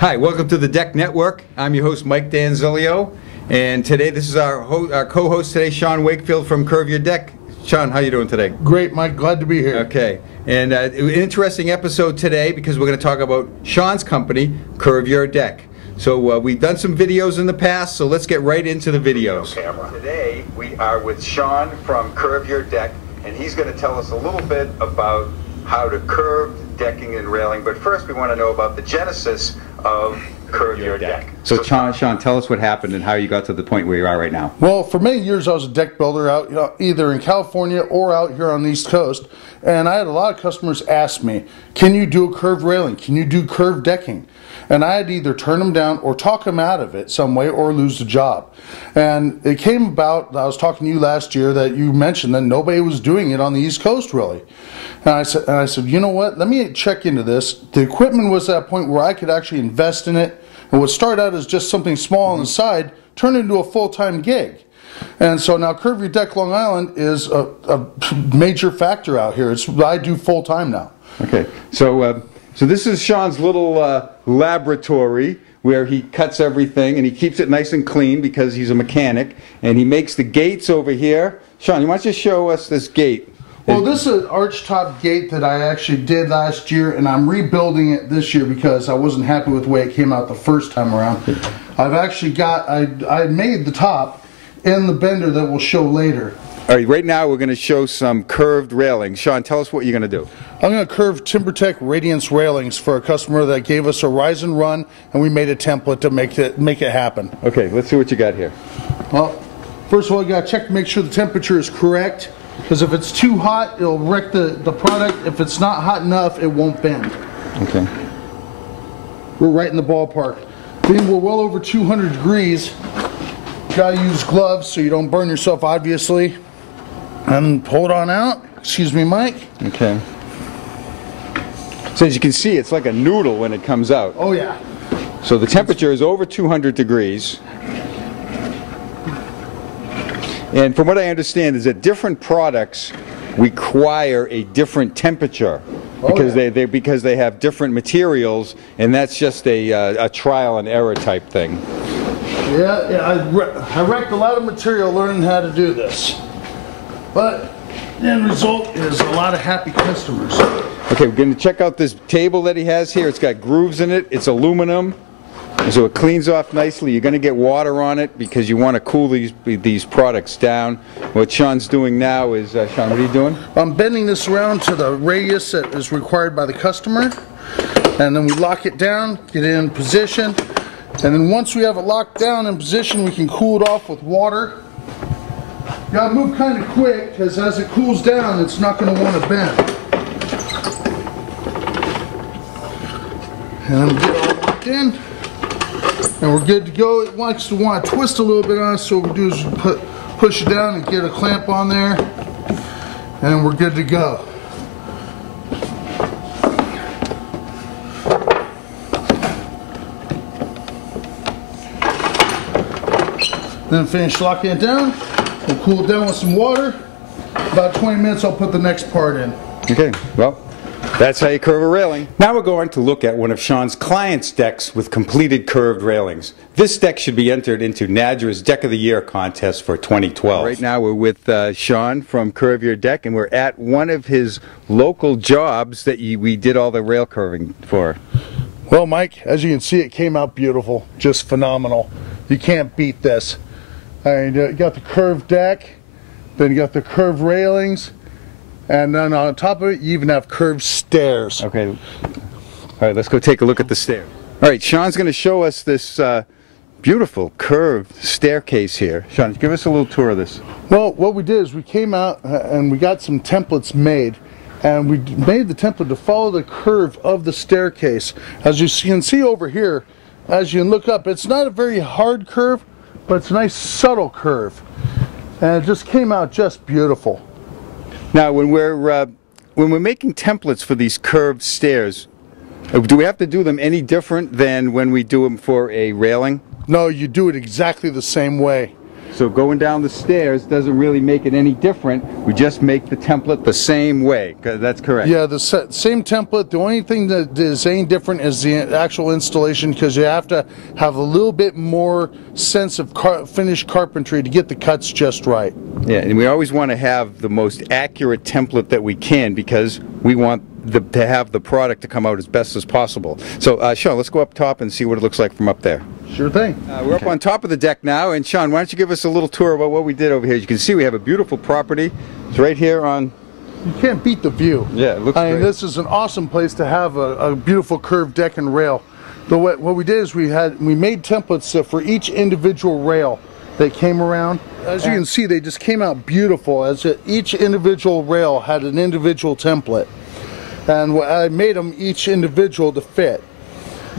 Hi, welcome to the Deck Network. I'm your host, Mike Danzilio, and today this is our co-host today, Sean Wakefield from Curve Your Deck. Sean, how you doing today? Great, Mike. Glad to be here. Okay, and an interesting episode today because we're going to talk about Sean's company, Curve Your Deck. So we've done some videos in the past, so let's get right into the videos. Today we are with Sean from Curve Your Deck, and he's going to tell us a little bit about how to curve decking and railing. But first we want to know about the genesis of Curve Your Deck. So Sean, tell us what happened and how you got to the point where you are right now. Well, for many years I was a deck builder out either in California or out here on the East Coast, and I had a lot of customers ask me, can you do a curved railing? Can you do curved decking? And I had to either turn them down or talk them out of it some way or lose the job. And it came about, I was talking to you last year that you mentioned that nobody was doing it on the East Coast really. And I said, you know what, let me check into this. The equipment was at a point where I could actually invest in it, and what started out as just something small on the side turned into a full-time gig. And so now Curve Your Deck Long Island is a major factor out here. I do full-time now. Okay, so this is Sean's little laboratory where he cuts everything and he keeps it nice and clean because he's a mechanic, and he makes the gates over here. Sean, you want to show us this gate? Well, this is an arch-top gate that I actually did last year, and I'm rebuilding it this year because I wasn't happy with the way it came out the first time around. I've actually got, I made the top in the bender that we'll show later. All right, right now we're going to show some curved railings. Sean, tell us what you're going to do. I'm going to curve Timbertech Radiance railings for a customer that gave us a rise and run, and we made a template to make it happen. Okay, let's see what you got here. Well, first of all, you got to check to make sure the temperature is correct, because if it's too hot, it'll wreck the product. If it's not hot enough, it won't bend. Okay. We're right in the ballpark. Being we're well over 200 degrees, you got to use gloves so you don't burn yourself, obviously. And pull it on out. Excuse me, Mike. Okay. So as you can see, it's like a noodle when it comes out. Oh yeah. So the temperature is over 200 degrees. And from what I understand is that different products require a different temperature because because they have different materials, and that's just a trial and error type thing. Yeah, I wrecked a lot of material learning how to do this. But the end result is a lot of happy customers. Okay, we're going to check out this table that he has here. It's got grooves in it. It's aluminum, so it cleans off nicely. You're going to get water on it because you want to cool these products down. What Sean's doing now is, Sean, what are you doing? I'm bending this around to the radius that is required by the customer, and then we lock it down, get it in position, and then once we have it locked down in position, we can cool it off with water. You gotta move kind of quick because as it cools down, it's not going to want to bend. And then we get all locked in, and we're good to go. It wants to want to twist a little bit on us, so what we do is push it down and get a clamp on there, and we're good to go. Then finish locking it down. We'll cool it down with some water. About 20 minutes, I'll put the next part in. Okay, well, that's how you curve a railing. Now we're going to look at one of Sean's clients' decks with completed curved railings. This deck should be entered into NADRA's Deck of the Year contest for 2012. Right now we're with Sean from Curve Your Deck, and we're at one of his local jobs that we did all the rail curving for. Well, Mike, as you can see, it came out beautiful. Just phenomenal. You can't beat this. You got the curved deck, then you got the curved railings, and then on top of it you even have curved stairs. Okay, all right, let's go take a look at the stairs. All right, Sean's going to show us this beautiful curved staircase here. Sean, give us a little tour of this. Well, what we did is we came out and we got some templates made, and we made the template to follow the curve of the staircase. As you can see over here, as you look up, it's not a very hard curve, but it's a nice subtle curve, and it just came out just beautiful. Now when we're making templates for these curved stairs, do we have to do them any different than when we do them for a railing? No, you do it exactly the same way. So going down the stairs doesn't really make it any different. We just make the template the same way. That's correct. Yeah, the same template. The only thing that is any different is the actual installation, because you have to have a little bit more sense of finished carpentry to get the cuts just right. Yeah, and we always want to have the most accurate template that we can, because we want to have the product to come out as best as possible. So, Sean, let's go up top and see what it looks like from up there. Sure thing. We're up on top of the deck now, and Sean, why don't you give us a little tour about what we did over here? As you can see, we have a beautiful property. It's right here on... You can't beat the view. Yeah, it looks great. This is an awesome place to have a beautiful curved deck and rail. What we did is we made templates for each individual rail that came around. As you can see, they just came out beautiful, as each individual rail had an individual template. And I made them each individual to fit.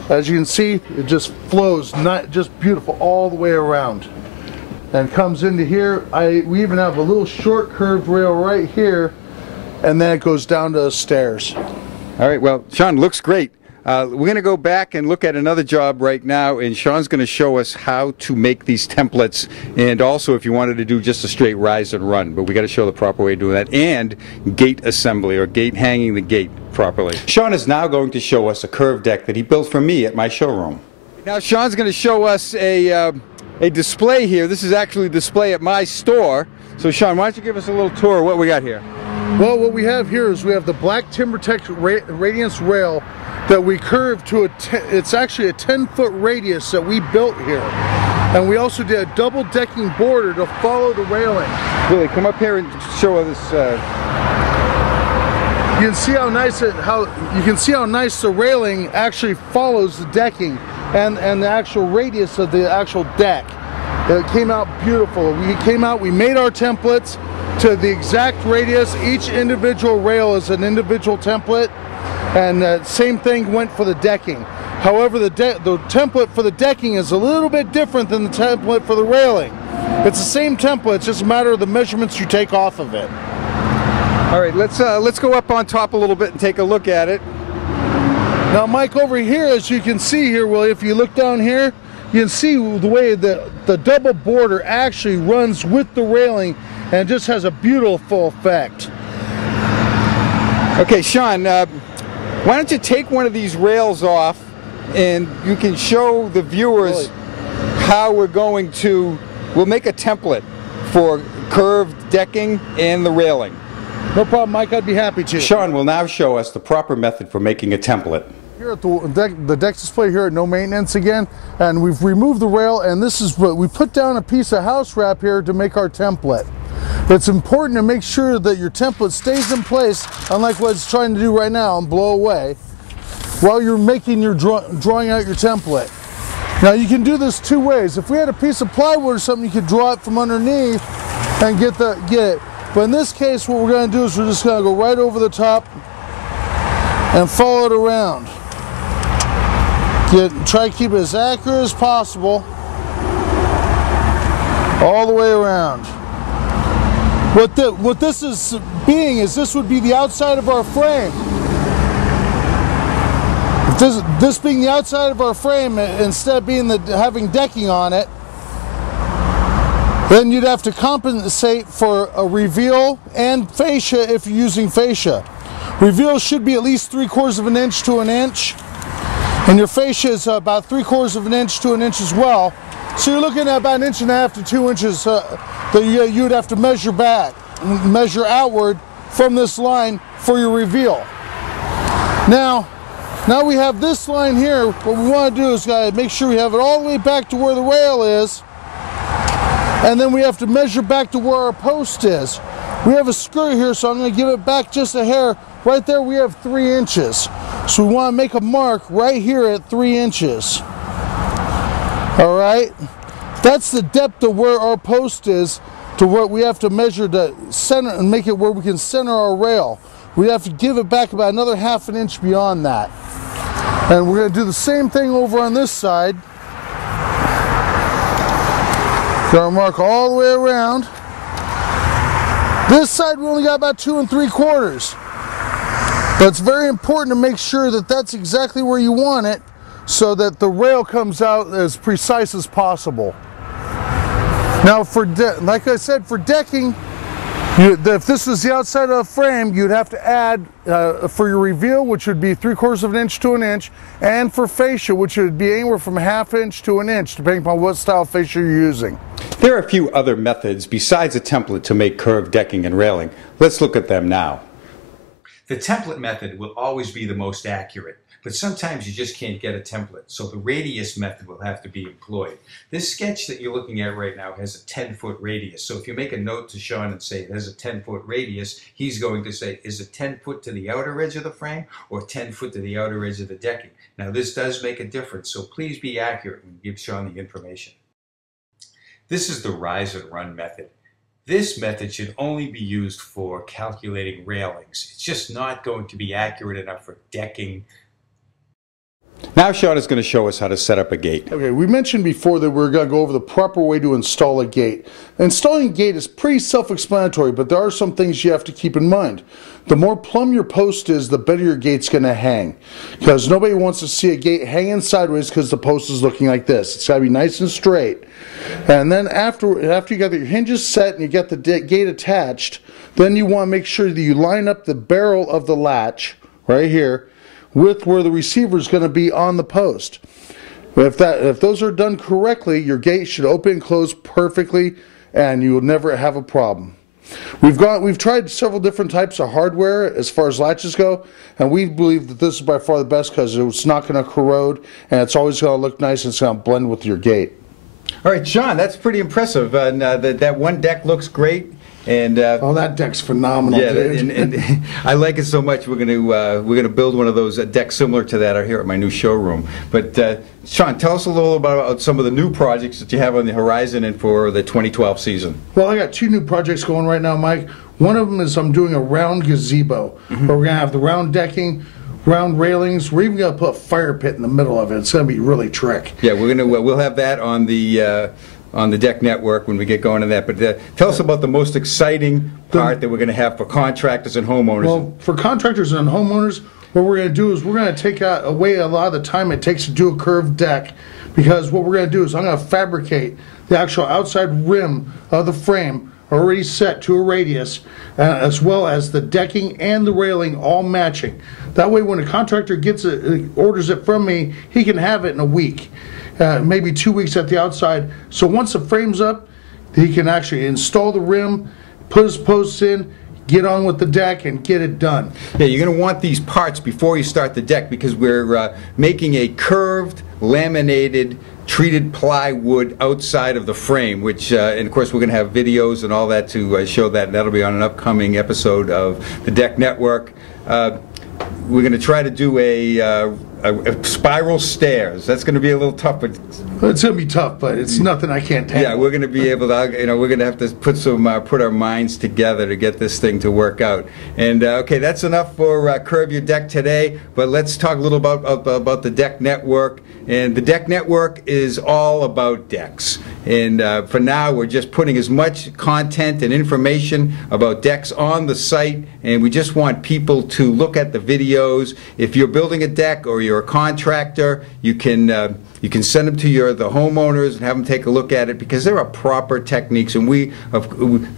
As you can see, it just flows, just beautiful all the way around. And comes into here. We even have a little short curved rail right here, and then it goes down to the stairs. All right, well, Sean, looks great. We're going to go back and look at another job right now, and Sean's going to show us how to make these templates, and also if you wanted to do just a straight rise and run, but we got to show the proper way of doing that, and gate assembly, or gate hanging the gate properly. Sean is now going to show us a curved deck that he built for me at my showroom. Now Sean's going to show us a display here. This is actually a display at my store. So Sean, why don't you give us a little tour of what we got here? Well, what we have here is we have the black Timbertech Radiance rail that we curved to it's actually a 10-foot radius that we built here. And we also did a double decking border to follow the railing. Really, come up here and show us. You can see how nice the railing actually follows the decking and the actual radius of the actual deck. It came out beautiful. We made our templates to the exact radius. Each individual rail is an individual template. And same thing went for the decking. However, the template for the decking is a little bit different than the template for the railing. It's the same template, it's just a matter of the measurements you take off of it. All right, let's go up on top a little bit and take a look at it. Now, Mike, over here, as you can see here, well, if you look down here, you can see the way the double border actually runs with the railing, and it just has a beautiful effect. Okay, Sean, why don't you take one of these rails off, and you can show the viewers how we'll make a template for curved decking and the railing. No problem, Mike, I'd be happy to. Sean will now show us the proper method for making a template. Here at the deck display here at No Maintenance again, and we've removed the rail, and this is what we put down, a piece of house wrap here to make our template. It's important to make sure that your template stays in place, unlike what it's trying to do right now and blow away, while you're making your drawing out your template. Now you can do this two ways. If we had a piece of plywood or something, you could draw it from underneath and get it. But in this case, what we're going to do is we're just going to go right over the top and follow it around. Try to keep it as accurate as possible all the way around. What this is being is this would be the outside of our frame. This being the outside of our frame, instead of being having decking on it, then you'd have to compensate for a reveal and fascia if you're using fascia. Reveal should be at least 3/4 of an inch to an inch, and your fascia is about 3/4 of an inch to an inch as well. So you're looking at about 1.5 to 2 inches that you would have to measure outward from this line for your reveal. Now we have this line here. What we want to do is make sure we have it all the way back to where the rail is, and then we have to measure back to where our post is. We have a skirt here, so I'm going to give it back just a hair. Right there we have 3 inches. So we want to make a mark right here at 3 inches. All right, that's the depth of where our post is to what we have to measure to center and make it where we can center our rail. We have to give it back about another 1/2 an inch beyond that. And we're going to do the same thing over on this side. Got our mark all the way around. This side we only got about 2 3/4. But it's very important to make sure that that's exactly where you want it, so that the rail comes out as precise as possible. Now, like I said, for decking, if this was the outside of the frame, you'd have to add for your reveal, which would be 3/4 of an inch to an inch, and for fascia, which would be anywhere from 1/2 inch to an inch, depending upon what style of fascia you're using. There are a few other methods besides a template to make curved decking and railing. Let's look at them now. The template method will always be the most accurate, but sometimes you just can't get a template, so the radius method will have to be employed. This sketch that you're looking at right now has a 10-foot radius, so if you make a note to Sean and say there's a 10-foot radius, he's going to say, is it 10 foot to the outer edge of the frame or 10 foot to the outer edge of the decking? Now this does make a difference, so please be accurate when you give Sean the information. This is the rise and run method. This method should only be used for calculating railings. It's just not going to be accurate enough for decking. Now Sean is going to show us how to set up a gate. Okay, we mentioned before that we're going to go over the proper way to install a gate. Installing a gate is pretty self-explanatory, but there are some things you have to keep in mind. The more plumb your post is, the better your gate's going to hang. Because nobody wants to see a gate hanging sideways because the post is looking like this. It's got to be nice and straight. And then after you got your hinges set and you get the gate attached, then you want to make sure that you line up the barrel of the latch right here with where the receiver is going to be on the post. If those are done correctly, your gate should open and close perfectly, and you will never have a problem. We've tried several different types of hardware as far as latches go, and we believe that this is by far the best because it's not going to corrode, and it's always going to look nice and it's going to blend with your gate. All right, Sean, that's pretty impressive. That one deck looks great. And oh, that deck's phenomenal, yeah, dude. and I like it so much. We're gonna build one of those decks similar to that here at my new showroom. But Sean, tell us a little about some of the new projects that you have on the horizon and for the 2012 season. Well, I got 2 new projects going right now, Mike. One of them is I'm doing a round gazebo, where we're gonna have the round decking, round railings. We're even gonna put a fire pit in the middle of it. It's gonna be really trick. Yeah, we'll have that on the Deck Network when we get going on that. But tell us about the most exciting part that we're going to have for contractors and homeowners. Well, for contractors and homeowners, what we're going to do is we're going to take away a lot of the time it takes to do a curved deck, because what we're going to do is I'm going to fabricate the actual outside rim of the frame already set to a radius, as well as the decking and the railing all matching. That way when a contractor gets it, orders it from me, he can have it in a week. Maybe 2 weeks at the outside. So once the frame's up, he can actually install the rim, put his posts in, get on with the deck, and get it done. Yeah, you're going to want these parts before you start the deck, because we're making a curved, laminated, treated plywood outside of the frame, which, and of course we're going to have videos and all that to show that, and that'll be on an upcoming episode of the Deck Network. We're going to try to do a spiral stairs. That's going to be a little tough, but it's going to be tough, but it's nothing I can't handle. Yeah, we're going to be able to, we're going to have to put our minds together to get this thing to work out. And okay, that's enough for Curve Your Deck today, but let's talk a little about the Deck Network. And the Deck Network is all about decks. And for now, we're just putting as much content and information about decks on the site, and we just want people to look at the videos. If you're building a deck or you're a contractor, you can send them to the homeowners and have them take a look at it, because there are proper techniques. And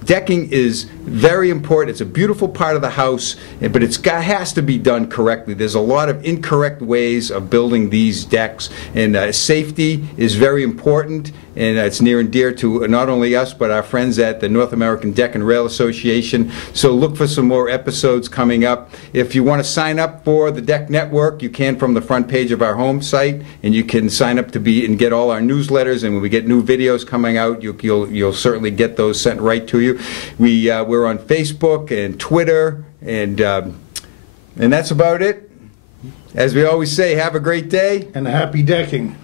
decking is very important. It's a beautiful part of the house, but it has to be done correctly. There's a lot of incorrect ways of building these decks, and safety is very important, and it's near and dear to not only us but our friends at the North American Deck and Rail Association. So look for some more episodes coming up. If you want to sign up for the Deck Network, you can from the front page of our home site, and you can sign up to get all our newsletters, and when we get new videos coming out, you'll certainly get those sent right to you. We're on Facebook and Twitter, and that's about it. As we always say, have a great day and a happy decking.